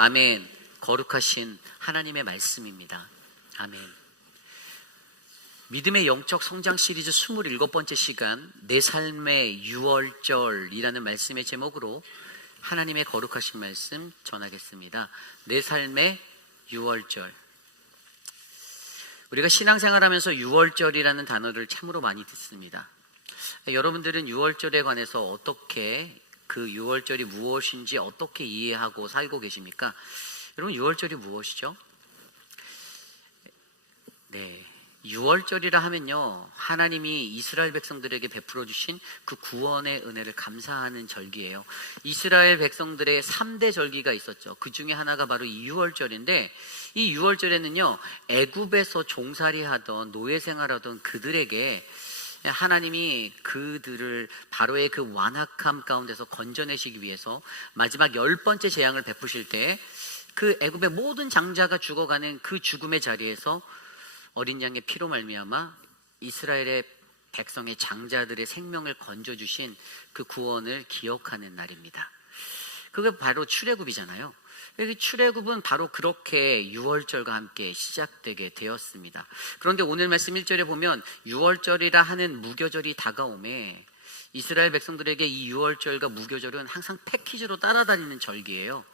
아멘. 거룩하신 하나님의 말씀입니다. 아멘. 믿음의 영적 성장 시리즈 27번째 시간, 내 삶의 6월절이라는 말씀의 제목으로 하나님의 거룩하신 말씀 전하겠습니다. 내 삶의 6월절. 우리가 신앙생활하면서 6월절이라는 단어를 참으로 많이 듣습니다. 여러분들은 6월절에 관해서 어떻게, 그 6월절이 무엇인지 어떻게 이해하고 살고 계십니까? 여러분, 6월절이 무엇이죠? 네, 6월절이라 하면요, 하나님이 이스라엘 백성들에게 베풀어 주신 그 구원의 은혜를 감사하는 절기예요. 이스라엘 백성들의 3대 절기가 있었죠. 그 중에 하나가 바로 이 6월절인데, 이 6월절에는요, 애굽에서 종살이하던, 노예 생활하던 그들에게 하나님이 그들을 바로의 그 완악함 가운데서 건져내시기 위해서 마지막 10번째 재앙을 베푸실 때 그 애굽의 모든 장자가 죽어가는 그 죽음의 자리에서 어린 양의 피로 말미암아 이스라엘의 백성의 장자들의 생명을 건져주신 그 구원을 기억하는 날입니다. 그게 바로 출애굽이잖아요. 여기 출애굽은 바로 그렇게 6월절과 함께 시작되게 되었습니다. 그런데 오늘 말씀 1절에 보면 6월절이라 하는 무교절이 다가오매 이스라엘 백성들에게 이 6월절과 무교절은 항상 패키지로 따라다니는 절기예요.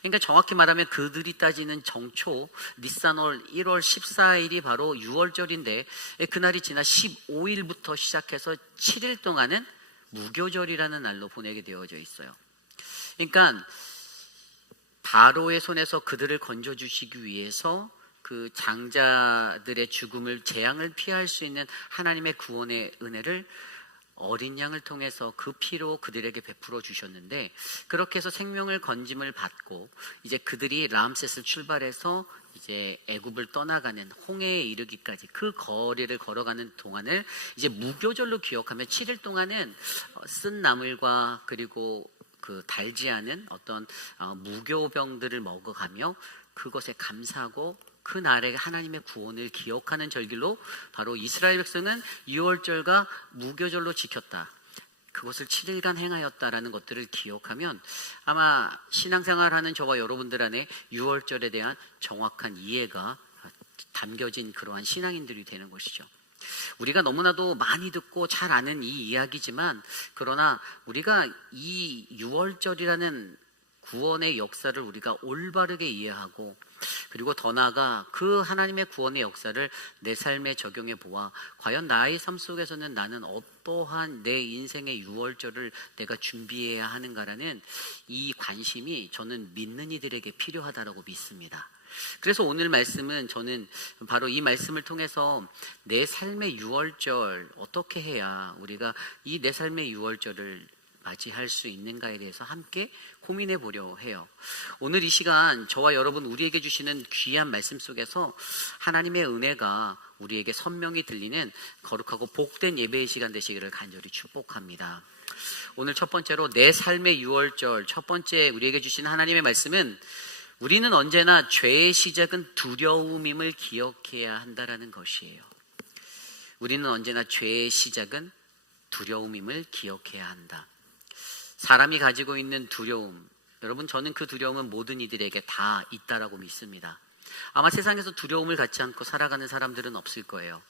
그러니까 정확히 말하면 그들이 따지는 정초 니산월 1월 14일이 바로 6월절인데, 그날이 지나 15일부터 시작해서 7일 동안은 무교절이라는 날로 보내게 되어져 있어요. 그러니까 바로의 손에서 그들을 건져주시기 위해서 그 장자들의 죽음을, 재앙을 피할 수 있는 하나님의 구원의 은혜를 어린 양을 통해서 그 피로 그들에게 베풀어 주셨는데, 그렇게 해서 생명을 건짐을 받고 이제 그들이 람셋을 출발해서 이제 애굽을 떠나가는 홍해에 이르기까지 그 거리를 걸어가는 동안을 이제 무교절로 기억하며 7일 동안은 쓴 나물과 그리고 그 달지 않은 어떤 무교병들을 먹어가며 그것에 감사하고 그 날에 하나님의 구원을 기억하는 절기로 바로 이스라엘 백성은 6월절과 무교절로 지켰다. 그것을 7일간 행하였다라는 것들을 기억하면 아마 신앙생활하는 저와 여러분들 안에 6월절에 대한 정확한 이해가 담겨진 그러한 신앙인들이 되는 것이죠. 우리가 너무나도 많이 듣고 잘 아는 이 이야기지만, 그러나 우리가 이 6월절이라는 구원의 역사를 우리가 올바르게 이해하고, 그리고 더 나아가 그 하나님의 구원의 역사를 내 삶에 적용해 보아 과연 나의 삶 속에서는 나는 어떠한 내 인생의 6월절을 내가 준비해야 하는가라는 이 관심이 저는 믿는 이들에게 필요하다라고 믿습니다. 그래서 오늘 말씀은 저는 바로 이 말씀을 통해서 내 삶의 6월절 어떻게 해야 우리가 이 내 삶의 6월절을 맞이할 수 있는가에 대해서 함께 고민해 보려 해요. 오늘 이 시간 저와 여러분 우리에게 주시는 귀한 말씀 속에서 하나님의 은혜가 우리에게 선명히 들리는 거룩하고 복된 예배의 시간 되시기를 간절히 축복합니다. 오늘 첫 번째로 내 삶의 6월절 첫 번째 우리에게 주신 하나님의 말씀은, 우리는 언제나 죄의 시작은 두려움임을 기억해야 한다라는 것이에요. 우리는 언제나 죄의 시작은 두려움임을 기억해야 한다. 사람이 가지고 있는 두려움, 여러분, 저는 그 두려움은 모든 이들에게 다 있다라고 믿습니다. 아마 세상에서 두려움을 갖지 않고 살아가는 사람들은 없을 거예요.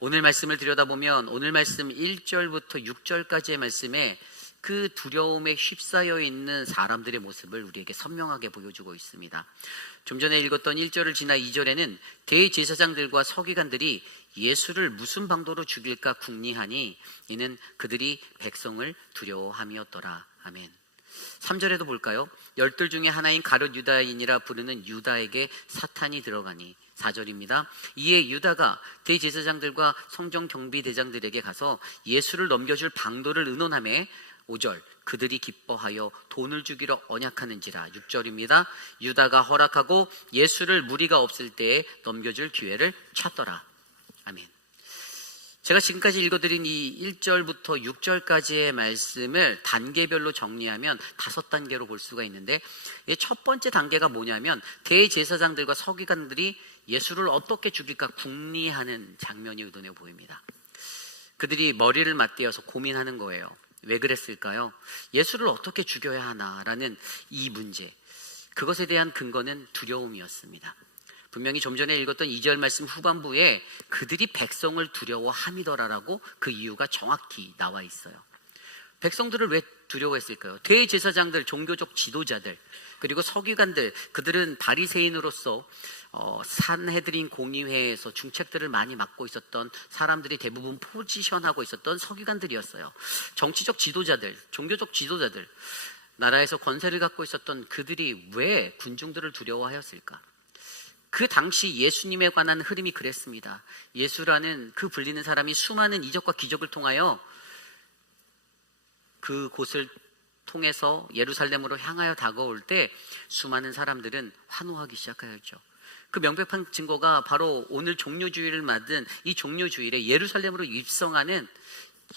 오늘 말씀을 들여다보면 오늘 말씀 1절부터 6절까지의 말씀에 그 두려움에 휩싸여 있는 사람들의 모습을 우리에게 선명하게 보여주고 있습니다. 좀 전에 읽었던 1절을 지나 2절에는 대제사장들과 서기관들이 예수를 무슨 방도로 죽일까 궁리하니 이는 그들이 백성을 두려워함이었더라. 아멘. 3절에도 볼까요? 열둘 중에 하나인 가룟 유다인이라 부르는 유다에게 사탄이 들어가니. 4절입니다. 이에 유다가 대제사장들과 성전 경비대장들에게 가서 예수를 넘겨줄 방도를 의논하매. 5절, 그들이 기뻐하여 돈을 주기로 언약하는지라. 6절입니다. 유다가 허락하고 예수를 무리가 없을 때에 넘겨줄 기회를 찾더라. 아멘. 제가 지금까지 읽어드린 이 1절부터 6절까지의 말씀을 단계별로 정리하면 5단계로 볼 수가 있는데, 첫 번째 단계가 뭐냐면 대제사장들과 서기관들이 예수를 어떻게 죽일까 궁리하는 장면이 눈에 보입니다. 그들이 머리를 맞대어서 고민하는 거예요. 왜 그랬을까요? 예수를 어떻게 죽여야 하나라는 이 문제. 그것에 대한 근거는 두려움이었습니다. 분명히 좀 전에 읽었던 2절 말씀 후반부에 그들이 백성을 두려워함이더라라고 그 이유가 정확히 나와 있어요. 백성들을 왜 두려워했을까요? 대제사장들, 종교적 지도자들, 그리고 서기관들, 그들은 바리새인으로서 산헤드린 공의회에서 중책들을 많이 맡고 있었던 사람들이 대부분 포지션하고 있었던 서기관들이었어요. 정치적 지도자들, 종교적 지도자들, 나라에서 권세를 갖고 있었던 그들이 왜 군중들을 두려워하였을까? 그 당시 예수님에 관한 흐름이 그랬습니다. 예수라는 그 불리는 사람이 수많은 이적과 기적을 통하여 그곳을 통해서 예루살렘으로 향하여 다가올 때 수많은 사람들은 환호하기 시작하였죠. 그 명백한 증거가 바로 오늘 종료주일을 맞은 이 종료주일에 예루살렘으로 입성하는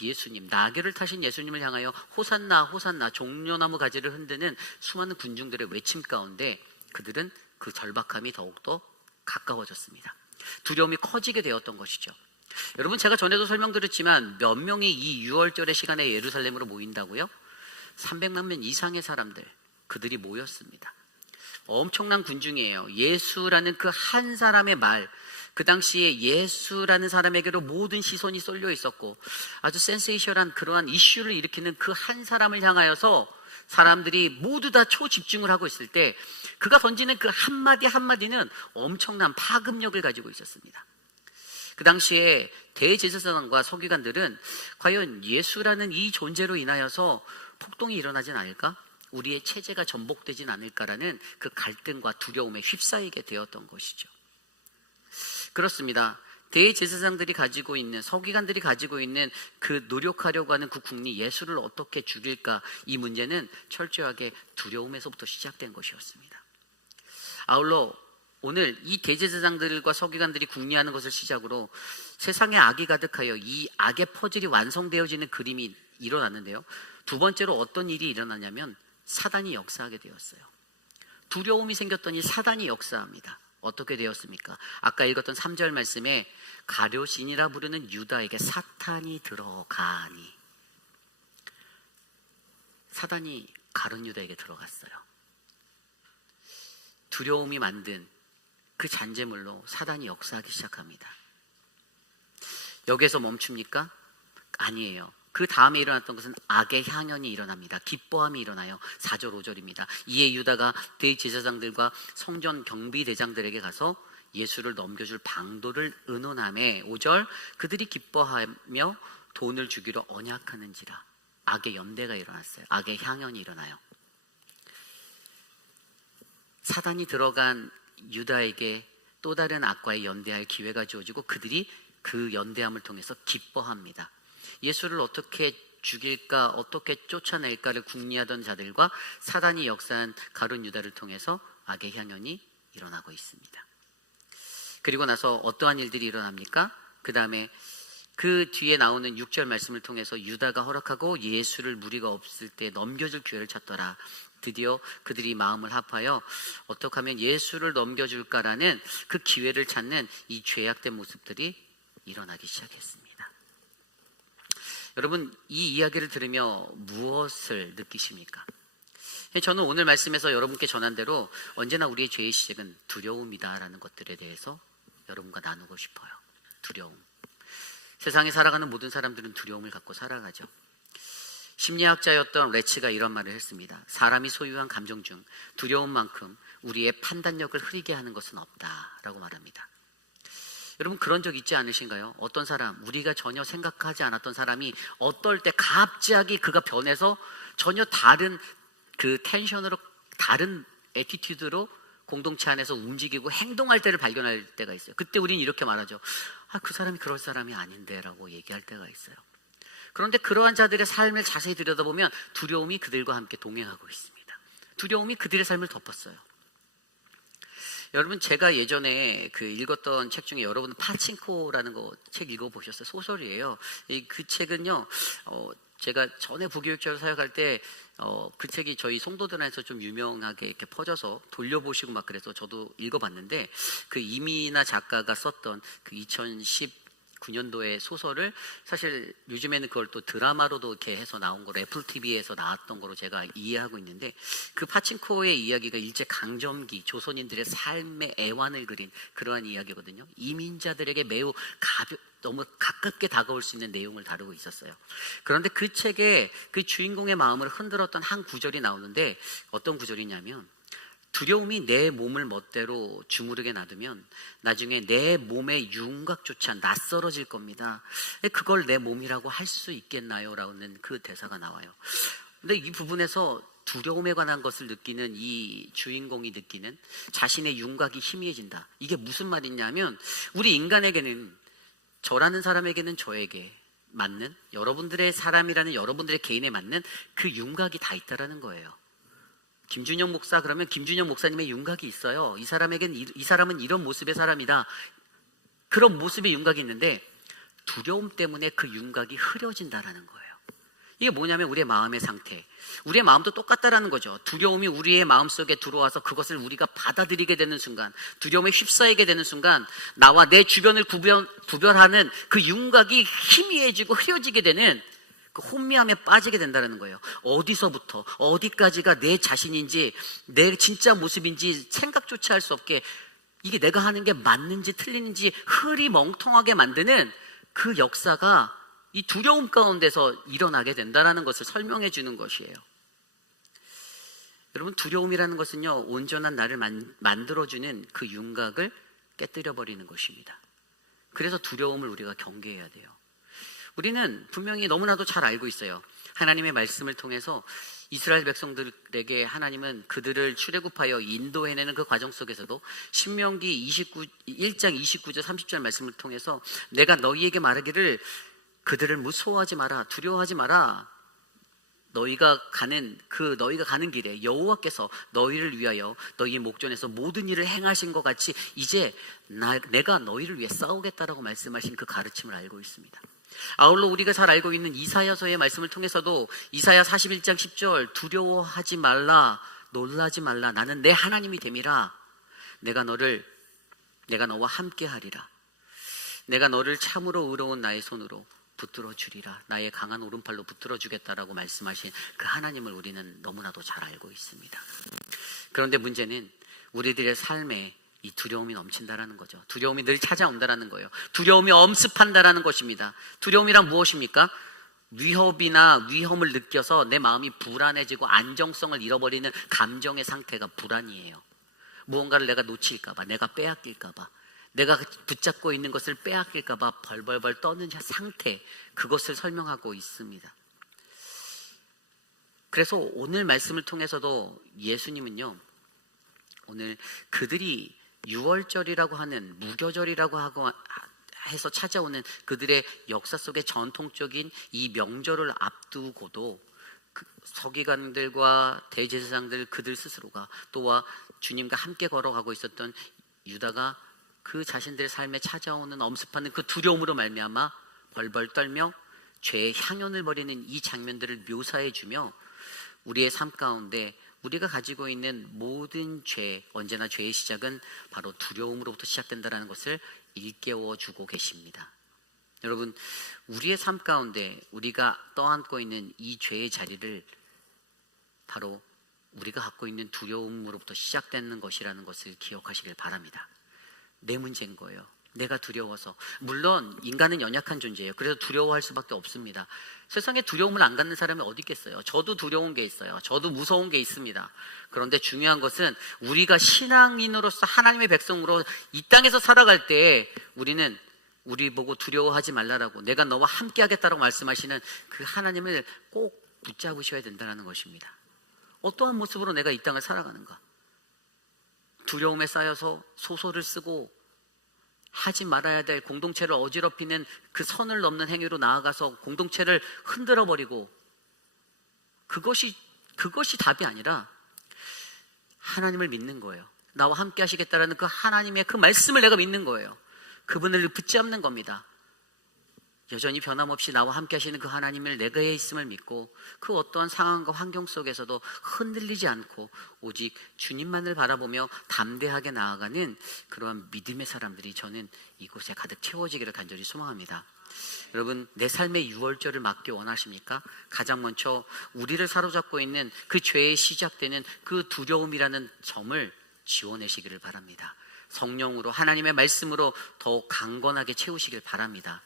예수님, 나귀를 타신 예수님을 향하여 호산나 호산나 종려나무 가지를 흔드는 수많은 군중들의 외침 가운데 그들은 그 절박함이 더욱더 가까워졌습니다. 두려움이 커지게 되었던 것이죠. 여러분, 제가 전에도 설명드렸지만 몇 명이 이 6월절의 시간에 예루살렘으로 모인다고요? 300만 명 이상의 사람들, 그들이 모였습니다. 엄청난 군중이에요. 예수라는 그 한 사람의 말, 그 당시에 예수라는 사람에게로 모든 시선이 쏠려 있었고 아주 센세이션한 그러한 이슈를 일으키는 그 한 사람을 향하여서 사람들이 모두 다 초집중을 하고 있을 때 그가 던지는 그 한마디 한마디는 엄청난 파급력을 가지고 있었습니다. 그 당시에 대제사장과 서기관들은 과연 예수라는 이 존재로 인하여서 폭동이 일어나진 않을까? 우리의 체제가 전복되진 않을까라는 그 갈등과 두려움에 휩싸이게 되었던 것이죠. 그렇습니다. 대제사장들이 가지고 있는, 서기관들이 가지고 있는 그 노력하려고 하는 그 국리, 예수를 어떻게 죽일까, 이 문제는 철저하게 두려움에서부터 시작된 것이었습니다. 아울러 오늘 이 대제사장들과 서기관들이 궁리하는 것을 시작으로 세상에 악이 가득하여 이 악의 퍼즐이 완성되어지는 그림이 일어났는데요. 두 번째로 어떤 일이 일어나냐면 사단이 역사하게 되었어요. 두려움이 생겼더니 사단이 역사합니다. 어떻게 되었습니까? 아까 읽었던 3절 말씀에 가룟신이라 부르는 유다에게 사탄이 들어가니, 사단이 가룟 유다에게 들어갔어요. 두려움이 만든 그 잔재물로 사단이 역사하기 시작합니다. 여기에서 멈춥니까? 아니에요. 그 다음에 일어났던 것은 악의 향연이 일어납니다. 기뻐함이 일어나요. 4절 5절입니다. 이에 유다가 대제사장들과 성전 경비대장들에게 가서 예수를 넘겨줄 방도를 의논하매 5절 그들이 기뻐하며 돈을 주기로 언약하는지라. 악의 연대가 일어났어요. 악의 향연이 일어나요. 사단이 들어간 유다에게 또 다른 악과의 연대할 기회가 주어지고 그들이 그 연대함을 통해서 기뻐합니다. 예수를 어떻게 죽일까, 어떻게 쫓아낼까를 궁리하던 자들과 사단이 역사한 가룟 유다를 통해서 악의 향연이 일어나고 있습니다. 그리고 나서 어떠한 일들이 일어납니까? 그 다음에 그 뒤에 나오는 6절 말씀을 통해서 유다가 허락하고 예수를 무리가 없을 때 넘겨줄 기회를 찾더라. 드디어 그들이 마음을 합하여 어떻게 하면 예수를 넘겨줄까라는 그 기회를 찾는 이 죄악된 모습들이 일어나기 시작했습니다. 여러분, 이 이야기를 들으며 무엇을 느끼십니까? 저는 오늘 말씀에서 여러분께 전한 대로 언제나 우리의 죄의 시작은 두려움이다라는 것들에 대해서 여러분과 나누고 싶어요. 두려움. 세상에 살아가는 모든 사람들은 두려움을 갖고 살아가죠. 심리학자였던 레츠가 이런 말을 했습니다. 사람이 소유한 감정 중 두려움만큼 우리의 판단력을 흐리게 하는 것은 없다라고 말합니다. 여러분, 그런 적 있지 않으신가요? 어떤 사람, 우리가 전혀 생각하지 않았던 사람이 어떨 때 갑자기 그가 변해서 전혀 다른 그 텐션으로, 다른 애티튜드로 공동체 안에서 움직이고 행동할 때를 발견할 때가 있어요. 그때 우리는 이렇게 말하죠. 그 사람이 그럴 사람이 아닌데 라고 얘기할 때가 있어요. 그런데 그러한 자들의 삶을 자세히 들여다보면 두려움이 그들과 함께 동행하고 있습니다. 두려움이 그들의 삶을 덮었어요. 여러분, 제가 예전에 그 읽었던 책 중에 여러분 파친코라는 거 책 읽어보셨어요? 소설이에요. 그 책은요, 제가 전에 부교육자로 사역할 때 그 책이 저희 성도들 안에서 좀 유명하게 이렇게 퍼져서 돌려보시고 막 그래서 저도 읽어봤는데 그 이미나 작가가 썼던 그 2019 9년도에 소설을, 사실 요즘에는 그걸 또 드라마로도 이렇게 해서 나온 거로, 애플 TV에서 나왔던 거로 제가 이해하고 있는데, 그 파친코의 이야기가 일제 강점기 조선인들의 삶의 애환을 그린 그러한 이야기거든요. 이민자들에게 매우 너무 가깝게 다가올 수 있는 내용을 다루고 있었어요. 그런데 그 책에 그 주인공의 마음을 흔들었던 한 구절이 나오는데, 어떤 구절이냐면, 두려움이 내 몸을 멋대로 주무르게 놔두면 나중에 내 몸의 윤곽조차 낯설어질 겁니다. 그걸 내 몸이라고 할 수 있겠나요? 라는 그 대사가 나와요. 근데 이 부분에서 두려움에 관한 것을 느끼는 이 주인공이 느끼는 자신의 윤곽이 희미해진다. 이게 무슨 말이냐면, 우리 인간에게는, 저라는 사람에게는 저에게 맞는, 여러분들의 사람이라는 여러분들의 개인에 맞는 그 윤곽이 다 있다라는 거예요. 김준영 목사, 그러면 김준영 목사님의 윤곽이 있어요. 이 사람은 이런 모습의 사람이다. 그런 모습의 윤곽이 있는데, 두려움 때문에 그 윤곽이 흐려진다라는 거예요. 이게 뭐냐면 우리의 마음의 상태, 우리의 마음도 똑같다라는 거죠. 두려움이 우리의 마음속에 들어와서 그것을 우리가 받아들이게 되는 순간, 두려움에 휩싸이게 되는 순간, 나와 내 주변을 구별하는 그 윤곽이 희미해지고 흐려지게 되는 그 혼미함에 빠지게 된다는 거예요. 어디서부터 어디까지가 내 자신인지, 내 진짜 모습인지 생각조차 할 수 없게, 이게 내가 하는 게 맞는지 틀리는지 흐리멍텅하게 만드는 그 역사가 이 두려움 가운데서 일어나게 된다는 것을 설명해 주는 것이에요. 여러분, 두려움이라는 것은요, 온전한 나를 만들어주는 그 윤곽을 깨뜨려 버리는 것입니다. 그래서 두려움을 우리가 경계해야 돼요. 우리는 분명히 너무나도 잘 알고 있어요. 하나님의 말씀을 통해서 이스라엘 백성들에게 하나님은 그들을 출애굽하여 인도해내는 그 과정 속에서도 신명기 1장 29절 30절 말씀을 통해서, 내가 너희에게 말하기를 그들을 무서워하지 마라, 두려워하지 마라. 너희가 가는 길에 여호와께서 너희를 위하여 너희 목전에서 모든 일을 행하신 것 같이 이제 내가 너희를 위해 싸우겠다라고 말씀하신 그 가르침을 알고 있습니다. 아울러 우리가 잘 알고 있는 이사야서의 말씀을 통해서도 이사야 41장 10절, 두려워하지 말라, 놀라지 말라, 나는 내 하나님이 됨이라. 내가 너와 함께 하리라. 내가 너를 참으로 의로운 나의 손으로 붙들어 주리라. 나의 강한 오른팔로 붙들어 주겠다라고 말씀하신 그 하나님을 우리는 너무나도 잘 알고 있습니다. 그런데 문제는 우리들의 삶에 이 두려움이 넘친다라는 거죠. 두려움이 늘 찾아온다라는 거예요. 두려움이 엄습한다라는 것입니다. 두려움이란 무엇입니까? 위험을 느껴서 내 마음이 불안해지고 안정성을 잃어버리는 감정의 상태가 불안이에요. 무언가를 내가 놓칠까봐, 내가 빼앗길까봐, 내가 붙잡고 있는 것을 빼앗길까봐 벌벌벌 떠는 상태, 그것을 설명하고 있습니다. 그래서 오늘 말씀을 통해서도 예수님은요, 오늘 그들이 유월절이라고 하는, 무교절이라고 하고 해서 찾아오는 그들의 역사 속의 전통적인 이 명절을 앞두고도 서기관들과 대제사장들, 그들 스스로가, 또한 주님과 함께 걸어가고 있었던 유다가 그 자신들의 삶에 찾아오는 엄습하는 그 두려움으로 말미암아 벌벌 떨며 죄의 향연을 벌이는 이 장면들을 묘사해 주며, 우리의 삶 가운데 우리가 가지고 있는 모든 죄, 언제나 죄의 시작은 바로 두려움으로부터 시작된다는 것을 일깨워 주고 계십니다. 여러분, 우리의 삶 가운데 우리가 떠안고 있는 이 죄의 자리를 바로 우리가 갖고 있는 두려움으로부터 시작되는 것이라는 것을 기억하시길 바랍니다. 내 문제인 거예요. 내가 두려워서. 물론 인간은 연약한 존재예요. 그래서 두려워할 수밖에 없습니다. 세상에 두려움을 안 갖는 사람이 어디 있겠어요. 저도 두려운 게 있어요. 저도 무서운 게 있습니다. 그런데 중요한 것은 우리가 신앙인으로서, 하나님의 백성으로 이 땅에서 살아갈 때 우리는 우리 보고 두려워하지 말라라고, 내가 너와 함께 하겠다라고 말씀하시는 그 하나님을 꼭 붙잡으셔야 된다는 것입니다. 어떠한 모습으로 내가 이 땅을 살아가는가? 두려움에 쌓여서 소설을 쓰고 하지 말아야 될 공동체를 어지럽히는 그 선을 넘는 행위로 나아가서 공동체를 흔들어 버리고, 그것이 답이 아니라 하나님을 믿는 거예요. 나와 함께 하시겠다라는 그 하나님의 그 말씀을 내가 믿는 거예요. 그분을 붙잡는 겁니다. 여전히 변함없이 나와 함께 하시는 그 하나님을 내게 있음을 믿고 그 어떠한 상황과 환경 속에서도 흔들리지 않고 오직 주님만을 바라보며 담대하게 나아가는 그러한 믿음의 사람들이 저는 이곳에 가득 채워지기를 간절히 소망합니다. 여러분, 내 삶의 유월절을 맞기 원하십니까? 가장 먼저 우리를 사로잡고 있는 그 죄에 시작되는 그 두려움이라는 점을 지워내시기를 바랍니다. 성령으로, 하나님의 말씀으로 더욱 강건하게 채우시길 바랍니다.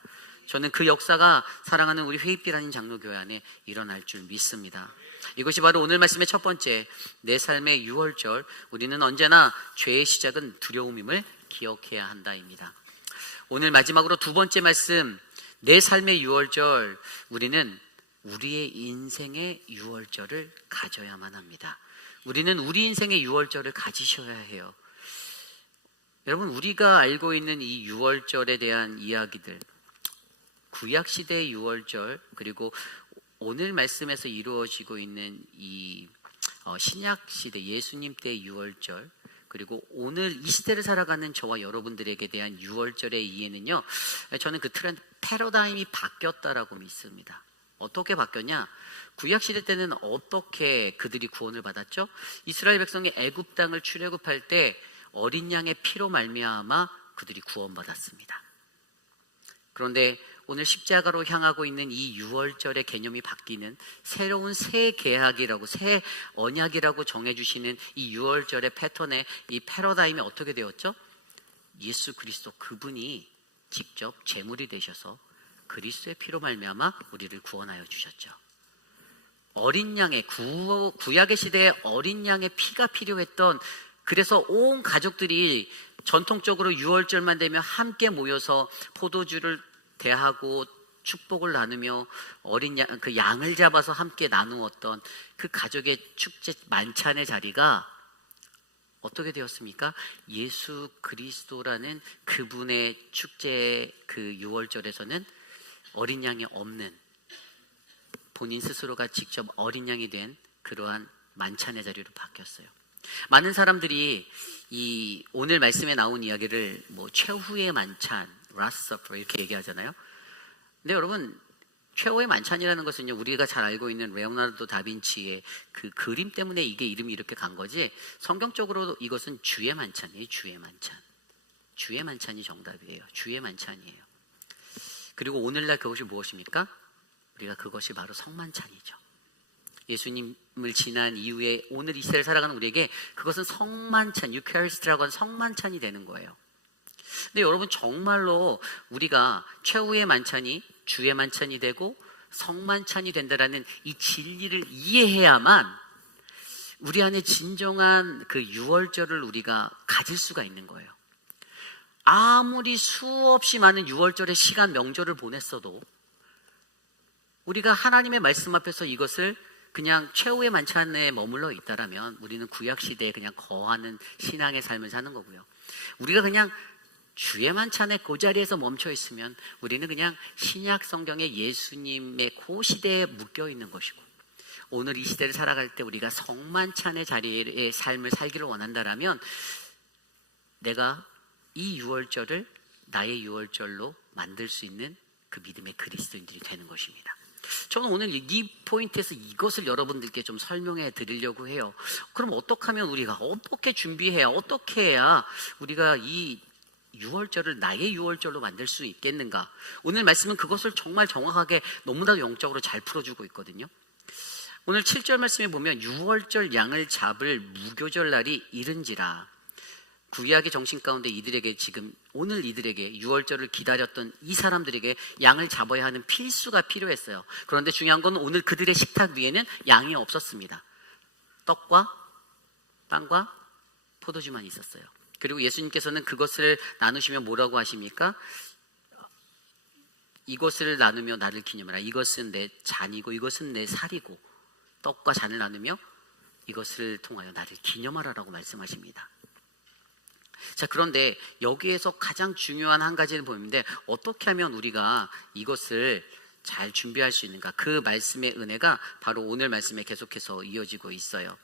저는 그 역사가 사랑하는 우리 회입길 아닌 장로교회 안에 일어날 줄 믿습니다. 이것이 바로 오늘 말씀의 첫 번째, 내 삶의 유월절, 우리는 언제나 죄의 시작은 두려움임을 기억해야 한다입니다. 오늘 마지막으로 두 번째 말씀, 내 삶의 유월절, 우리는 우리의 인생의 유월절을 가져야만 합니다. 우리는 우리 인생의 유월절을 가지셔야 해요. 여러분, 우리가 알고 있는 이 유월절에 대한 이야기들, 구약시대의 유월절, 그리고 오늘 말씀에서 이루어지고 있는 이 신약시대 예수님 때의 유월절, 그리고 오늘 이 시대를 살아가는 저와 여러분들에게 대한 유월절의 이해는요, 저는 그 트렌드, 패러다임이 바뀌었다라고 믿습니다. 어떻게 바뀌었냐? 구약시대 때는 어떻게 그들이 구원을 받았죠? 이스라엘 백성이 애굽 땅을 출애굽할 때 어린 양의 피로 말미암아 그들이 구원받았습니다. 그런데 오늘 십자가로 향하고 있는 이 유월절의 개념이 바뀌는 새로운 새 계약이라고, 새 언약이라고 정해주시는 이 유월절의 패턴의 이 패러다임이 어떻게 되었죠? 예수 그리스도 그분이 직접 제물이 되셔서 그리스도의 피로 말미암아 우리를 구원하여 주셨죠. 어린 양의 구약의 시대에 어린 양의 피가 필요했던, 그래서 온 가족들이 전통적으로 유월절만 되면 함께 모여서 포도주를 대하고 축복을 나누며 어린 양, 그 양을 잡아서 함께 나누었던 그 가족의 축제 만찬의 자리가 어떻게 되었습니까? 예수 그리스도라는 그분의 축제의 그 유월절에서는 어린 양이 없는, 본인 스스로가 직접 어린 양이 된 그러한 만찬의 자리로 바뀌었어요. 많은 사람들이 이 오늘 말씀에 나온 이야기를 최후의 만찬, Last Supper 이렇게 얘기하잖아요. 근데 여러분, 최후의 만찬이라는 것은요, 우리가 잘 알고 있는 레오나르도 다빈치의 그 그림 때문에 이게 이름이 이렇게 간 거지, 성경적으로 이것은 주의 만찬이에요. 주의 만찬. 주의 만찬이 정답이에요. 주의 만찬이에요. 그리고 오늘날 그것이 무엇입니까? 우리가 그것이 바로 성만찬이죠. 예수님을 지난 이후에 오늘 이 시대를 살아가는 우리에게 그것은 성만찬, 유카리스트라고 하는 성만찬이 되는 거예요. 근데 여러분, 정말로 우리가 최후의 만찬이 주의 만찬이 되고 성만찬이 된다라는 이 진리를 이해해야만 우리 안에 진정한 그 유월절을 우리가 가질 수가 있는 거예요. 아무리 수없이 많은 유월절의 시간, 명절을 보냈어도 우리가 하나님의 말씀 앞에서 이것을 그냥 최후의 만찬에 머물러 있다라면 우리는 구약시대에 그냥 거하는 신앙의 삶을 사는 거고요. 우리가 그냥 주의 만찬의 그 자리에서 멈춰 있으면 우리는 그냥 신약 성경의 예수님의 그 시대에 묶여 있는 것이고, 오늘 이 시대를 살아갈 때 우리가 성만찬의 자리의 삶을 살기를 원한다라면 내가 이 유월절을 나의 유월절로 만들 수 있는 그 믿음의 그리스도인들이 되는 것입니다. 저는 오늘 이 포인트에서 이것을 여러분들께 좀 설명해 드리려고 해요. 그럼 어떻게 하면 우리가 어떻게 준비해야, 어떻게 해야 우리가 이 유월절을 나의 유월절로 만들 수 있겠는가? 오늘 말씀은 그것을 정말 정확하게 너무나도 영적으로 잘 풀어주고 있거든요. 오늘 7절 말씀에 보면 유월절 양을 잡을 무교절 날이 이른지라. 구약의 정신 가운데 이들에게 지금 오늘 이들에게 유월절을 기다렸던 이 사람들에게 양을 잡아야 하는 필수가 필요했어요. 그런데 중요한 건 오늘 그들의 식탁 위에는 양이 없었습니다. 떡과 빵과 포도주만 있었어요. 그리고 예수님께서는 그것을 나누시며 뭐라고 하십니까? 이것을 나누며 나를 기념하라. 이것은 내 잔이고 이것은 내 살이고, 떡과 잔을 나누며 이것을 통하여 나를 기념하라라고 말씀하십니다. 자, 그런데 여기에서 가장 중요한 한 가지를 보는데, 어떻게 하면 우리가 이것을 잘 준비할 수 있는가? 그 말씀의 은혜가 바로 오늘 말씀에 계속해서 이어지고 있어요.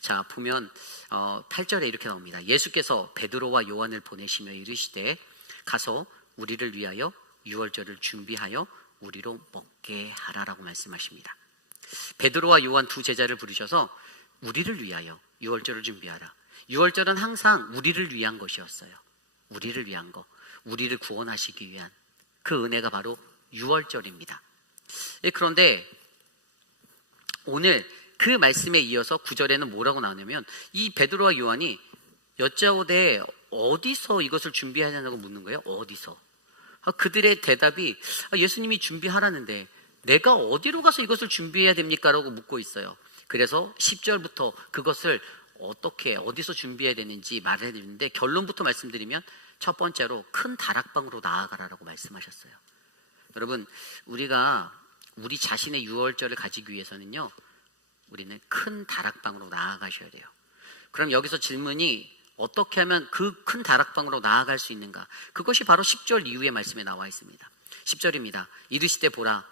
자, 보면 8절에 이렇게 나옵니다. 예수께서 베드로와 요한을 보내시며 이르시되 가서 우리를 위하여 유월절을 준비하여 우리로 먹게 하라라고 말씀하십니다. 베드로와 요한 두 제자를 부르셔서 우리를 위하여 유월절을 준비하라. 유월절은 항상 우리를 위한 것이었어요. 우리를 위한 거, 우리를 구원하시기 위한 그 은혜가 바로 유월절입니다. 그런데 오늘 그 말씀에 이어서 9절에는 뭐라고 나오냐면 이 베드로와 요한이 여짜오되 어디서 이것을 준비하냐고 묻는 거예요. 어디서? 그들의 대답이 예수님이 준비하라는데 내가 어디로 가서 이것을 준비해야 됩니까? 라고 묻고 있어요. 그래서 10절부터 그것을 어떻게 어디서 준비해야 되는지 말해야 되는데 결론부터 말씀드리면 첫 번째로 큰 다락방으로 나아가라라고 말씀하셨어요. 여러분, 우리가 우리 자신의 유월절을 가지기 위해서는요, 우리는 큰 다락방으로 나아가셔야 돼요. 그럼 여기서 질문이 어떻게 하면 그 큰 다락방으로 나아갈 수 있는가? 그것이 바로 10절 이후의 말씀에 나와 있습니다. 10절입니다. 이르시되 보라,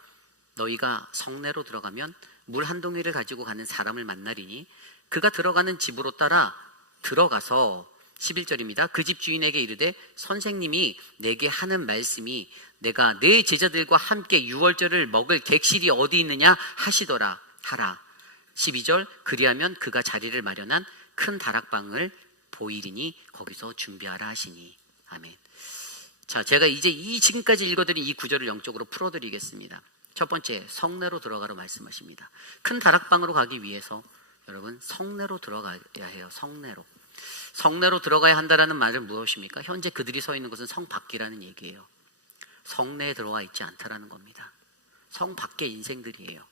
너희가 성내로 들어가면 물 한 동이를 가지고 가는 사람을 만나리니 그가 들어가는 집으로 따라 들어가서 11절입니다. 그 집 주인에게 이르되 선생님이 내게 하는 말씀이 내가 내 제자들과 함께 유월절을 먹을 객실이 어디 있느냐 하시더라 하라. 12절 그리하면 그가 자리를 마련한 큰 다락방을 보이리니 거기서 준비하라 하시니. 아멘. 자, 제가 이제 지금까지 읽어드린 이 구절을 영적으로 풀어드리겠습니다. 첫 번째, 성내로 들어가라 말씀하십니다. 큰 다락방으로 가기 위해서 여러분 성내로 들어가야 해요. 성내로 들어가야 한다라는 말은 무엇입니까? 현재 그들이 서 있는 곳은 성 밖이라는 얘기예요. 성내에 들어와 있지 않다라는 겁니다. 성 밖의 인생들이에요.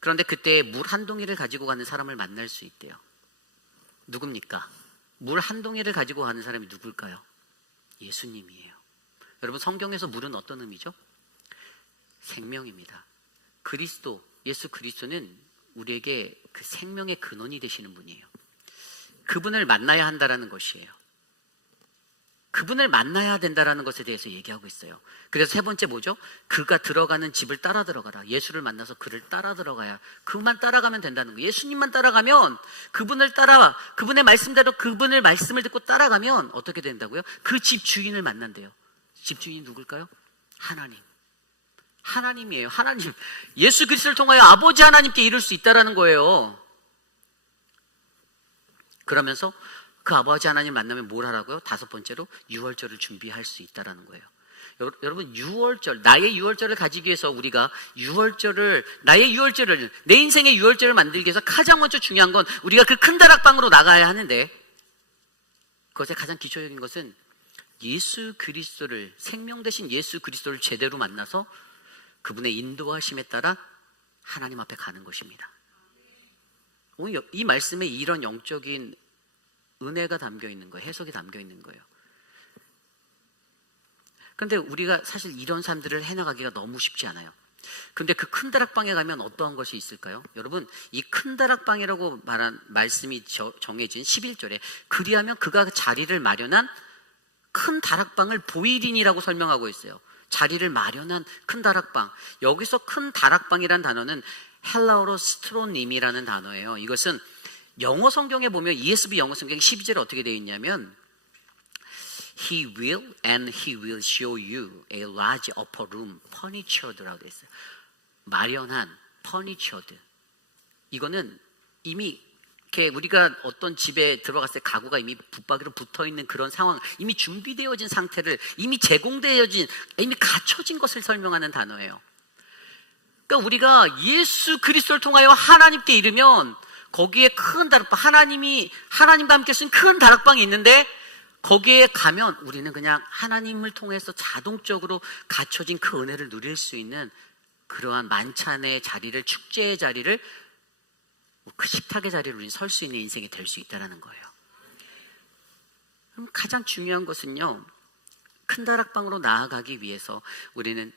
그런데 그때 물 한 동이를 가지고 가는 사람을 만날 수 있대요. 누굽니까? 물 한 동이를 가지고 가는 사람이 누굴까요? 예수님이에요. 여러분, 성경에서 물은 어떤 의미죠? 생명입니다. 그리스도, 예수 그리스도는 우리에게 그 생명의 근원이 되시는 분이에요. 그분을 만나야 한다라는 것이에요. 그분을 만나야 된다라는 것에 대해서 얘기하고 있어요. 그래서 세 번째 뭐죠? 그가 들어가는 집을 따라 들어가라. 예수를 만나서 그를 따라 들어가야, 그만 따라가면 된다는 거예요. 예수님만 따라가면, 그분을 따라, 그분의 말씀대로 그분의 말씀을 듣고 따라가면 어떻게 된다고요? 그 집 주인을 만난대요. 집 주인이 누굴까요? 하나님이에요. 하나님. 예수 그리스도를 통하여 아버지 하나님께 이룰 수 있다라는 거예요. 그러면서 그 아버지 하나님 만나면 뭘 하라고요? 다섯 번째로 유월절을 준비할 수 있다라는 거예요. 여러분, 유월절, 나의 유월절을 가지기 위해서 우리가 나의 유월절을, 내 인생의 유월절을 만들기 위해서 가장 먼저 중요한 건 우리가 그 큰 다락방으로 나가야 하는데, 그것의 가장 기초적인 것은 예수 그리스도를, 생명 되신 예수 그리스도를 제대로 만나서 그분의 인도하심에 따라 하나님 앞에 가는 것입니다. 오늘 이 말씀에 이런 영적인 은혜가 담겨 있는 거예요. 해석이 담겨 있는 거예요. 그런데 우리가 사실 이런 삶들을 해나가기가 너무 쉽지 않아요. 그런데 그 큰 다락방에 가면 어떠한 것이 있을까요? 여러분, 이 큰 다락방이라고 말한 말씀이 정해진 11절에 그리하면 그가 자리를 마련한 큰 다락방을 보이리니라고 설명하고 있어요. 자리를 마련한 큰 다락방. 여기서 큰 다락방이란 단어는 헬라어로 스트로님이라는 단어예요. 이것은 영어 성경에 보면 ESV 영어 성경 12절에 어떻게 되어 있냐면 He will and he will show you a large upper room furnitured라고 되어 있어요. 마련한, furnitured. 이거는 이미 이렇게 우리가 어떤 집에 들어갔을 때 가구가 이미 붙박이로 붙어있는 그런 상황, 이미 준비되어진 상태를, 이미 제공되어진, 이미 갖춰진 것을 설명하는 단어예요. 그러니까 우리가 예수 그리스도를 통하여 하나님께 이르면 거기에 큰 다락방, 하나님과 함께 쓴 큰 다락방이 있는데 거기에 가면 우리는 그냥 하나님을 통해서 자동적으로 갖춰진 그 은혜를 누릴 수 있는 그러한 만찬의 자리를, 축제의 자리를, 그 식탁의 자리를 우리는 설 수 있는 인생이 될 수 있다는 거예요. 그럼 가장 중요한 것은요, 큰 다락방으로 나아가기 위해서 우리는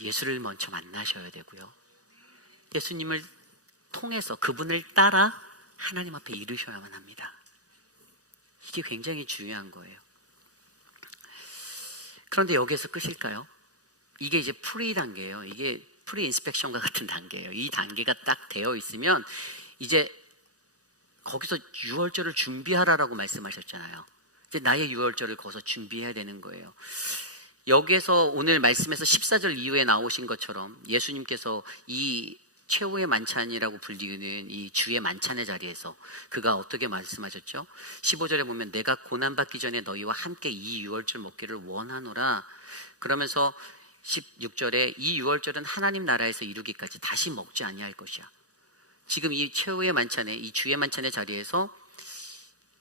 예수를 먼저 만나셔야 되고요, 예수님을 통해서 그분을 따라 하나님 앞에 이르셔야만 합니다. 이게 굉장히 중요한 거예요. 그런데 여기에서 끝일까요? 이게 이제 프리 단계예요. 이게 프리 인스펙션과 같은 단계예요. 이 단계가 딱 되어 있으면 이제 거기서 유월절을 준비하라라고 말씀하셨잖아요. 이제 나의 유월절을 거기서 준비해야 되는 거예요. 여기에서 오늘 말씀에서 14절 이후에 나오신 것처럼 예수님께서 이 최후의 만찬이라고 불리는 이 주의 만찬의 자리에서 그가 어떻게 말씀하셨죠? 15절에 보면 내가 고난받기 전에 너희와 함께 이 유월절 먹기를 원하노라. 그러면서 16절에 이 유월절은 하나님 나라에서 이루기까지 다시 먹지 아니할 것이야. 지금 이 최후의 만찬에, 이 주의 만찬의 자리에서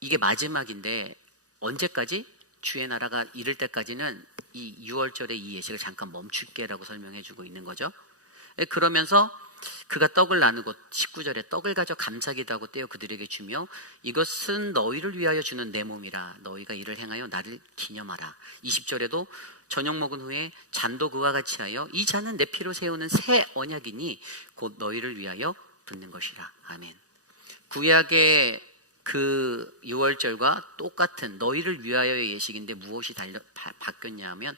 이게 마지막인데 언제까지? 주의 나라가 이를 때까지는 이 유월절의 이 예식을 잠깐 멈출게라고 설명해 주고 있는 거죠. 그러면서 그가 떡을 나누고 19절에 떡을 가져 감사기도 하고 떼어 그들에게 주며 이것은 너희를 위하여 주는 내 몸이라 너희가 이를 행하여 나를 기념하라. 20절에도 저녁 먹은 후에 잔도 그와 같이 하여 이 잔은 내 피로 세우는 새 언약이니 곧 너희를 위하여 붓는 것이라. 아멘. 구약의 그 유월절과 똑같은 너희를 위하여의 예식인데 무엇이 바뀌었냐 하면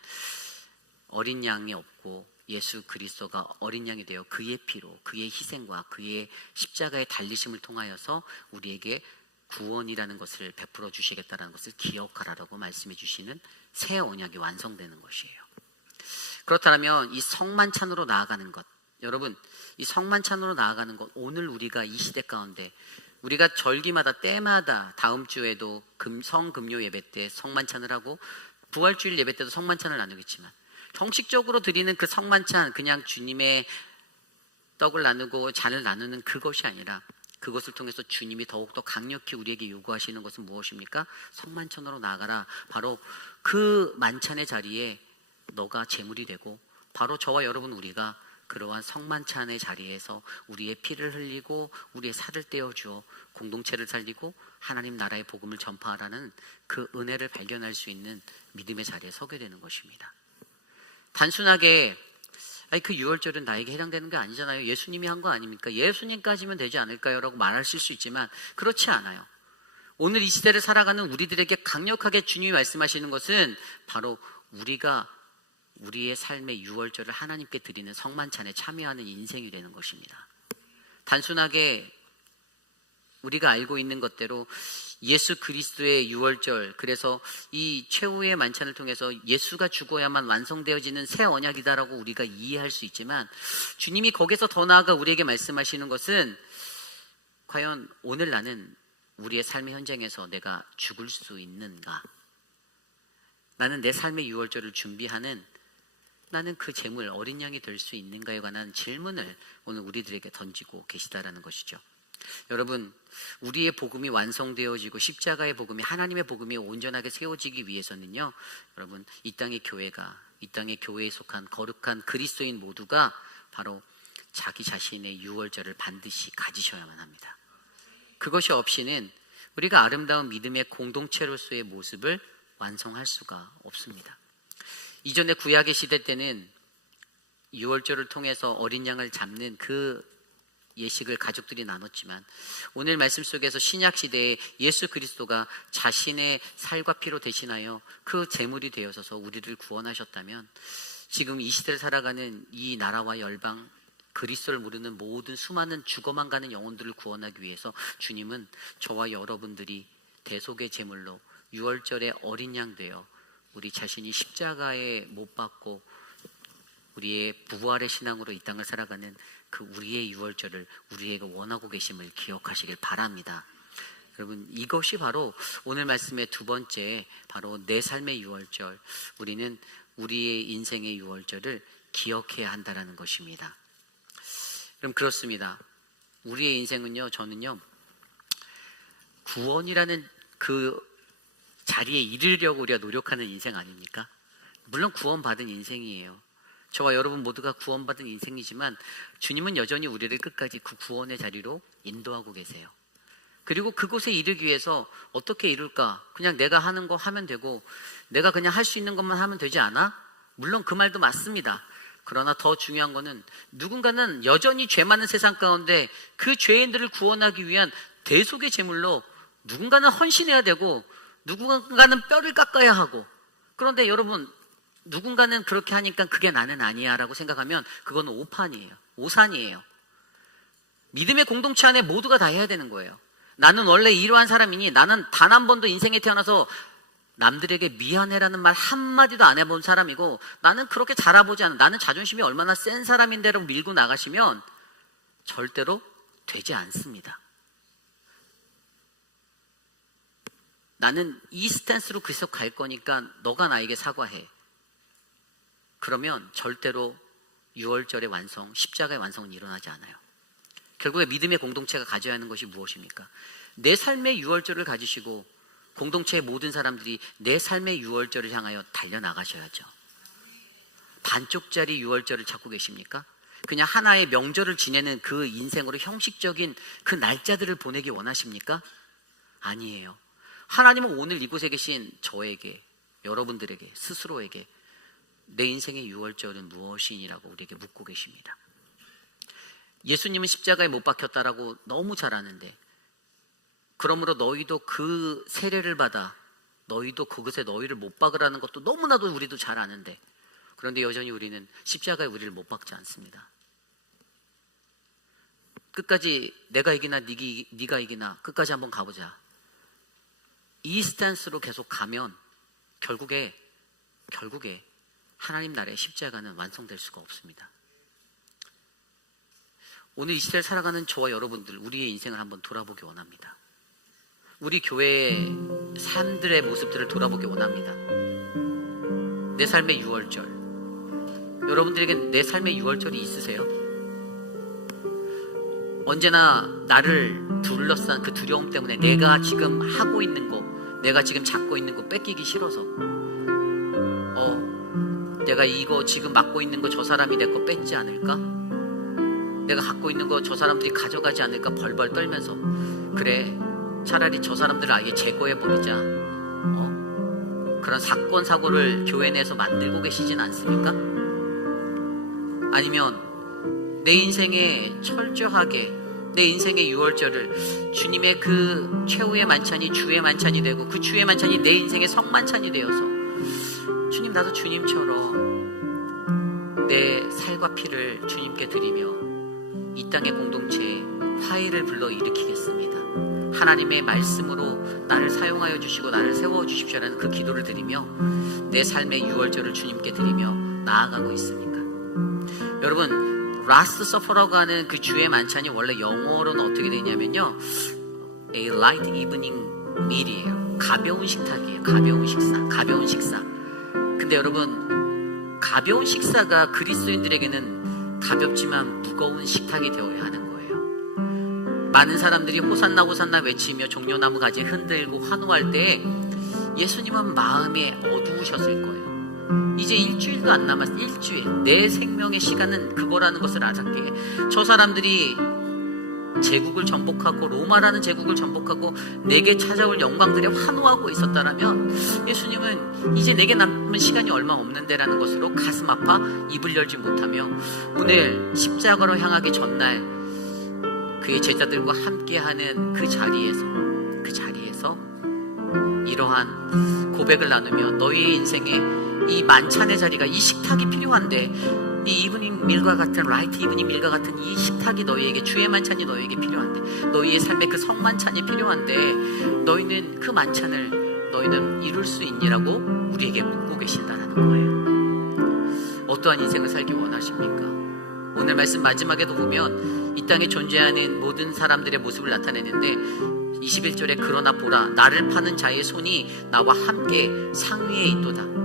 어린 양이 없고 예수 그리스도가 어린 양이 되어 그의 피로 그의 희생과 그의 십자가의 달리심을 통하여서 우리에게 구원이라는 것을 베풀어 주시겠다는 것을 기억하라고 말씀해 주시는 새 언약이 완성되는 것이에요. 그렇다면 이 성만찬으로 나아가는 것, 여러분 이 성만찬으로 나아가는 것, 오늘 우리가 이 시대 가운데 우리가 절기마다 때마다 다음 주에도 성금요 예배 때 성만찬을 하고 부활주일 예배 때도 성만찬을 나누겠지만 형식적으로 드리는 그 성만찬, 그냥 주님의 떡을 나누고 잔을 나누는 그것이 아니라 그것을 통해서 주님이 더욱더 강력히 우리에게 요구하시는 것은 무엇입니까? 성만찬으로 나아가라. 바로 그 만찬의 자리에 너가 제물이 되고 바로 저와 여러분 우리가 그러한 성만찬의 자리에서 우리의 피를 흘리고 우리의 살을 떼어주어 공동체를 살리고 하나님 나라의 복음을 전파하라는 그 은혜를 발견할 수 있는 믿음의 자리에 서게 되는 것입니다. 단순하게 그 유월절은 나에게 해당되는 게 아니잖아요. 예수님이 한 거 아닙니까? 예수님까지면 되지 않을까요? 라고 말하실 수 있지만 그렇지 않아요. 오늘 이 시대를 살아가는 우리들에게 강력하게 주님이 말씀하시는 것은 바로 우리가 우리의 삶의 유월절을 하나님께 드리는 성만찬에 참여하는 인생이 되는 것입니다. 단순하게 우리가 알고 있는 것대로 예수 그리스도의 유월절, 그래서 이 최후의 만찬을 통해서 예수가 죽어야만 완성되어지는 새 언약이다라고 우리가 이해할 수 있지만 주님이 거기서 더 나아가 우리에게 말씀하시는 것은 과연 오늘 나는 우리의 삶의 현장에서 내가 죽을 수 있는가? 나는 내 삶의 유월절을 준비하는 나는 그 제물 어린 양이 될 수 있는가에 관한 질문을 오늘 우리들에게 던지고 계시다라는 것이죠. 여러분, 우리의 복음이 완성되어지고 십자가의 복음이 하나님의 복음이 온전하게 세워지기 위해서는요, 여러분 이 땅의 교회에 속한 거룩한 그리스도인 모두가 바로 자기 자신의 유월절을 반드시 가지셔야만 합니다. 그것이 없이는 우리가 아름다운 믿음의 공동체로서의 모습을 완성할 수가 없습니다. 이전에 구약의 시대 때는 유월절을 통해서 어린 양을 잡는 그 예식을 가족들이 나눴지만 오늘 말씀 속에서 신약 시대에 예수 그리스도가 자신의 살과 피로 대신하여 그 제물이 되어서서 우리를 구원하셨다면 지금 이 시대를 살아가는 이 나라와 열방 그리스도를 모르는 모든 수많은 죽어만 가는 영혼들을 구원하기 위해서 주님은 저와 여러분들이 대속의 제물로 유월절의 어린 양 되어 우리 자신이 십자가에 못 박고 우리의 부활의 신앙으로 이 땅을 살아가는 그 우리의 유월절을 우리에게 원하고 계심을 기억하시길 바랍니다. 여러분, 이것이 바로 오늘 말씀의 두 번째, 바로 내 삶의 유월절, 우리는 우리의 인생의 유월절을 기억해야 한다는 것입니다. 그럼 그렇습니다. 우리의 인생은요, 저는요, 구원이라는 그 자리에 이르려고 우리가 노력하는 인생 아닙니까? 물론 구원받은 인생이에요. 저와 여러분 모두가 구원받은 인생이지만 주님은 여전히 우리를 끝까지 그 구원의 자리로 인도하고 계세요. 그리고 그곳에 이르기 위해서 어떻게 이룰까? 그냥 내가 하는 거 하면 되고 내가 그냥 할 수 있는 것만 하면 되지 않아? 물론 그 말도 맞습니다. 그러나 더 중요한 거는 누군가는 여전히 죄 많은 세상 가운데 그 죄인들을 구원하기 위한 대속의 제물로 누군가는 헌신해야 되고 누군가는 뼈를 깎아야 하고, 그런데 여러분 누군가는 그렇게 하니까 그게 나는 아니야 라고 생각하면 그건 오판이에요. 오산이에요. 믿음의 공동체 안에 모두가 다 해야 되는 거예요. 나는 원래 이러한 사람이니 나는 단 한 번도 인생에 태어나서 남들에게 미안해라는 말 한마디도 안 해본 사람이고 나는 그렇게 자라보지 않아, 나는 자존심이 얼마나 센 사람인데라고 밀고 나가시면 절대로 되지 않습니다. 나는 이 스탠스로 계속 갈 거니까 너가 나에게 사과해. 그러면 절대로 6월절의 완성, 십자가의 완성은 일어나지 않아요. 결국에 믿음의 공동체가 가져야 하는 것이 무엇입니까? 내 삶의 6월절을 가지시고 공동체의 모든 사람들이 내 삶의 6월절을 향하여 달려나가셔야죠. 반쪽짜리 6월절을 찾고 계십니까? 그냥 하나의 명절을 지내는 그 인생으로 형식적인 그 날짜들을 보내기 원하십니까? 아니에요. 하나님은 오늘 이곳에 계신 저에게, 여러분들에게, 스스로에게 내 인생의 6월절은 무엇이니라고 우리에게 묻고 계십니다. 예수님은 십자가에 못 박혔다라고 너무 잘 아는데, 그러므로 너희도 그 세례를 받아 너희도 그것에 너희를 못 박으라는 것도 너무나도 우리도 잘 아는데, 그런데 여전히 우리는 십자가에 우리를 못 박지 않습니다. 끝까지 내가 이기나 네가 이기나 끝까지 한번 가보자. 이 스탠스로 계속 가면 결국에 하나님 나라의 십자가는 완성될 수가 없습니다. 오늘 이 시대를 살아가는 저와 여러분들, 우리의 인생을 한번 돌아보기 원합니다. 우리 교회의 삶들의 모습들을 돌아보기 원합니다. 내 삶의 6월절, 여러분들에게 내 삶의 6월절이 있으세요? 언제나 나를 둘러싼 그 두려움 때문에 내가 지금 하고 있는 거, 내가 지금 잡고 있는 거 뺏기기 싫어서, 내가 이거 지금 맡고 있는 거 저 사람이 내 거 뺏지 않을까? 내가 갖고 있는 거 저 사람들이 가져가지 않을까 벌벌 떨면서, 그래 차라리 저 사람들을 아예 제거해버리자, 그런 사건 사고를 교회 내에서 만들고 계시진 않습니까? 아니면 내 인생에 철저하게 내 인생의 6월절을 주님의 그 최후의 만찬이 주의 만찬이 되고, 그 주의 만찬이 내 인생의 성만찬이 되어서, 주님 나도 주님처럼 내 살과 피를 주님께 드리며 이 땅의 공동체에 화해를 불러일으키겠습니다. 하나님의 말씀으로 나를 사용하여 주시고 나를 세워주십시오라는 그 기도를 드리며 내 삶의 6월절을 주님께 드리며 나아가고 있습니다. 여러분, 라스트 서퍼라고 하는 그 주의 만찬이 원래 영어로는 어떻게 되냐면요, A light evening meal이에요. 가벼운 식탁이에요. 가벼운 식사. 근데 여러분, 가벼운 식사가 그리스도인들에게는 가볍지만 무거운 식탁이 되어야 하는 거예요. 많은 사람들이 호산나 호산나 외치며 종려나무 가지에 흔들고 환호할 때 예수님은 마음이 어두우셨을 거예요. 이제 일주일도 안 남았어. 일주일. 내 생명의 시간은 그거라는 것을 알았기에 저 사람들이 제국을 정복하고 로마라는 제국을 정복하고 내게 찾아올 영광들에 환호하고 있었다라면 예수님은 이제 내게 남은 시간이 얼마 없는데라는 것으로 가슴 아파 입을 열지 못하며 오늘 십자가로 향하기 전날 그의 제자들과 함께하는 그 자리에서 이러한 고백을 나누며 너희의 인생에 이 만찬의 자리가, 이 식탁이 필요한데, 이 이브닝 밀과 같은, 라이트 이브닝 밀과 같은 이 식탁이 너희에게, 주의 만찬이 너희에게 필요한데, 너희의 삶의 그 성만찬이 필요한데, 너희는 그 만찬을 너희는 이룰 수 있니라고 우리에게 묻고 계신다라는 거예요. 어떠한 인생을 살기 원하십니까? 오늘 말씀 마지막에도 보면 이 땅에 존재하는 모든 사람들의 모습을 나타내는데 21절에 그러나 보라, 나를 파는 자의 손이 나와 함께 상위에 있도다.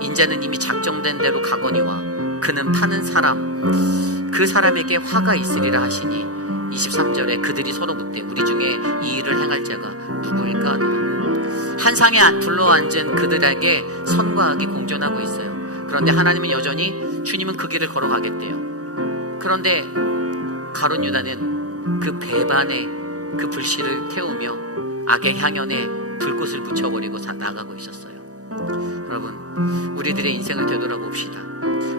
인자는 이미 작정된 대로 가거니와 그는 파는 사람, 그 사람에게 화가 있으리라 하시니 23절에 그들이 서로 묻되 우리 중에 이 일을 행할 자가 누구일까 하노라. 한 상에 둘러앉은 그들에게 선과 악이 공존하고 있어요. 그런데 하나님은 여전히 주님은 그 길을 걸어가겠대요. 그런데 가룟 유다는 그 배반의 그 불씨를 태우며 악의 향연에 불꽃을 붙여버리고 나가고 있었어요. 여러분, 우리들의 인생을 되돌아봅시다.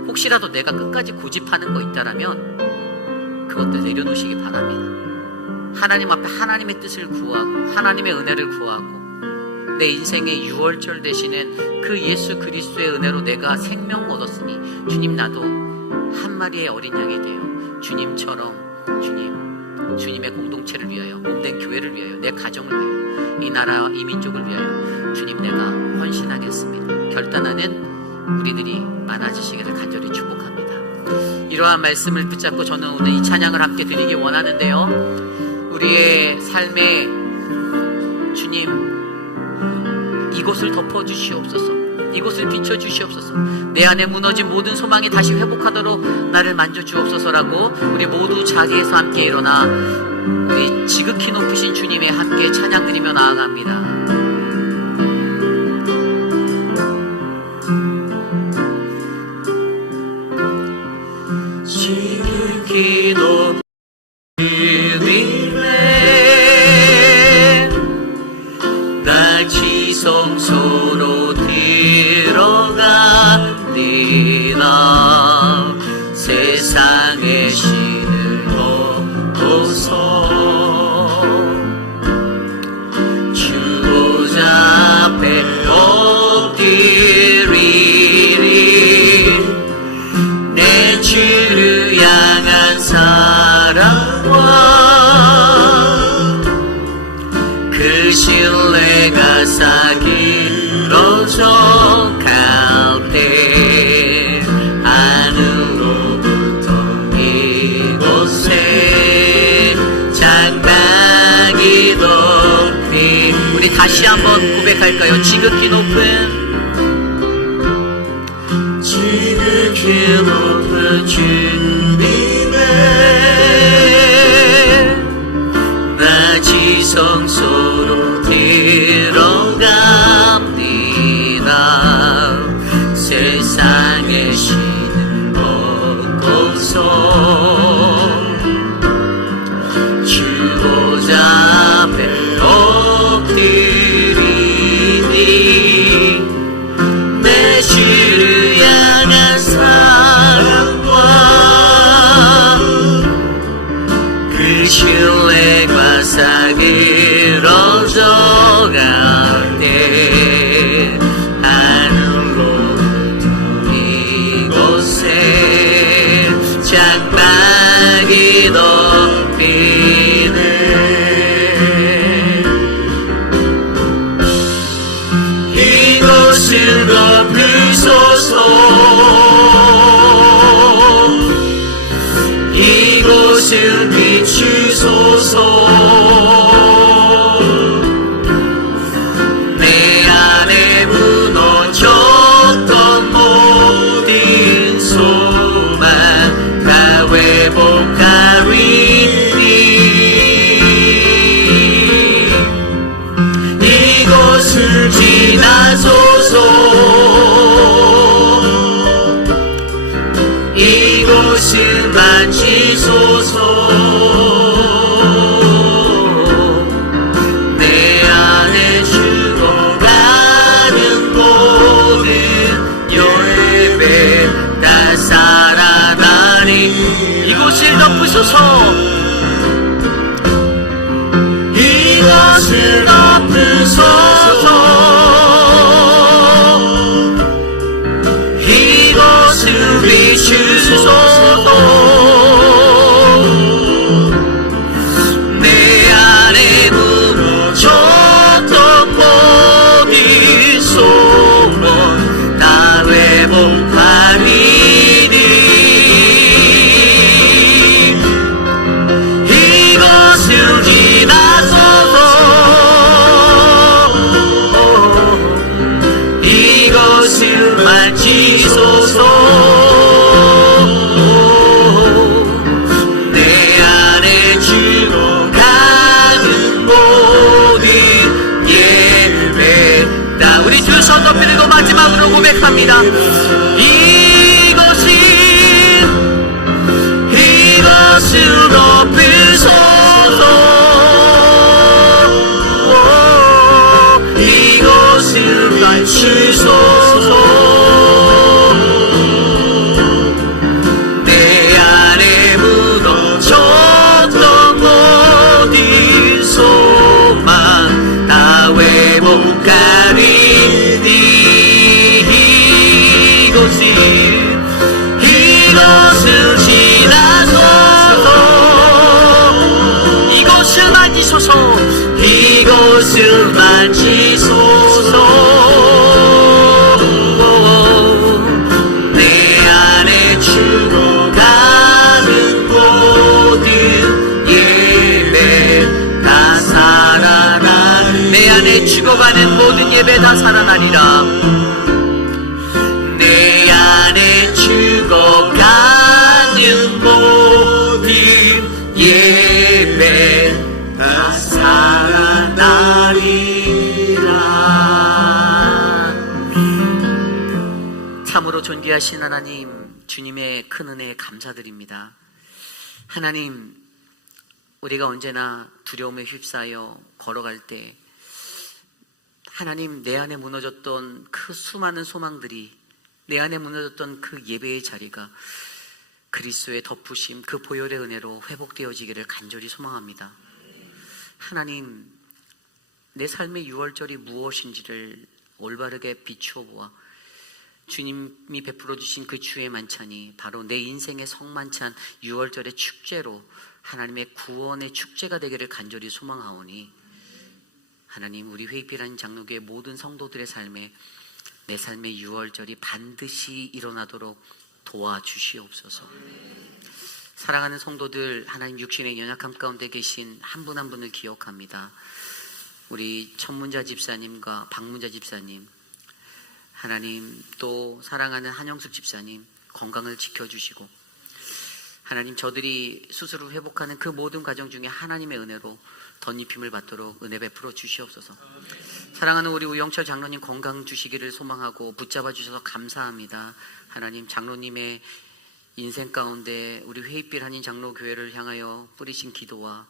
혹시라도 내가 끝까지 고집하는 거 있다라면 그것도 내려놓으시기 바랍니다. 하나님 앞에 하나님의 뜻을 구하고 하나님의 은혜를 구하고 내 인생의 6월절 되시는 그 예수 그리스도의 은혜로 내가 생명 얻었으니 주님 나도 한 마리의 어린 양이 되어 주님처럼 주님의 공동체를 위하여, 몸된 교회를 위하여, 내 가정을 위하여, 이 나라 이 민족을 위하여 주님 내가 헌신 찬양했습니다. 결단하는 우리들이 많아지시기를 간절히 축복합니다. 이러한 말씀을 붙잡고 저는 오늘 이 찬양을 함께 드리기 원하는데요, 우리의 삶에 주님 이곳을 덮어주시옵소서, 이곳을 비춰주시옵소서, 내 안에 무너진 모든 소망이 다시 회복하도록 나를 만져주옵소서라고 우리 모두 자리에서 함께 일어나 우리 지극히 높으신 주님의 함께 찬양 드리며 나아갑니다. 지극히 높은 주님의 날 지성소로 들어갑니다. 세상의 신을 덮고서 주보좌 앞에 엎드리리. 내 주를 향한 사랑과 그 신뢰가 사그러져 갈 때 하늘로부터 이곳에 장막이 높이. 우리 다시 한번 고백할까요? 지극히 높은 주님의 나 지성소로 들어갑니다. 세상의 신을 벗고서 주보좌 앞에 엎드리니. 내 주를 향한 사랑과 그 신뢰가 사그러져 갈 때 하늘로부터 이곳에 장막이 덮이네. 이곳을 덮으소서. 이곳을 비추소서. 내 안에 무너졌던 모든 소망 다 회복하리니. 이곳을 지나소서. 이곳을 만지소서. 내 안에 죽어가는 모든 열매 다 살아나리. 이곳을 덮으소서. 이곳을 덮으소서. 이곳을 비추소서. 내 안에 무너졌던 모든 소원 다 회복하리니. 이곳을 지나소서. 이곳을 만지소서. 내 안에 죽어가는 모든 예배 다. 우리 두 손 높이 들고 마지막으로 고백합니다. 이것을 덮으소서. 이것을 만지소서. 내 안에 무너졌던 모든 소망 다 회복하리니. 이것을 지나서 예배다 살아나리라. 내 안에 죽어가는 모든 예배 다 살아나리라. 참으로 존귀하신 하나님, 주님의 큰 은혜에 감사드립니다. 하나님, 우리가 언제나 두려움에 휩싸여 걸어갈 때 하나님, 내 안에 무너졌던 그 수많은 소망들이, 내 안에 무너졌던 그 예배의 자리가 그리스도의 덮으심, 그 보혈의 은혜로 회복되어지기를 간절히 소망합니다. 하나님, 내 삶의 유월절이 무엇인지를 올바르게 비추어 보아 주님이 베풀어 주신 그 주의 만찬이 바로 내 인생의 성만찬 유월절의 축제로 하나님의 구원의 축제가 되기를 간절히 소망하오니 하나님, 우리 회의필한 장로교의 모든 성도들의 삶에 내 삶의 유월절이 반드시 일어나도록 도와주시옵소서. 사랑하는 성도들, 하나님 육신의 연약함 가운데 계신 한 분 한 분을 기억합니다. 우리 천문자 집사님과 박문자 집사님, 하나님 또 사랑하는 한영숙 집사님 건강을 지켜주시고 하나님, 저들이 스스로 회복하는 그 모든 과정 중에 하나님의 은혜로 덧입힘을 받도록 은혜 베풀어 주시옵소서. 사랑하는 우리 우영철 장로님 건강 주시기를 소망하고 붙잡아 주셔서 감사합니다. 하나님, 장로님의 인생 가운데 우리 회의필 한인 장로교회를 향하여 뿌리신 기도와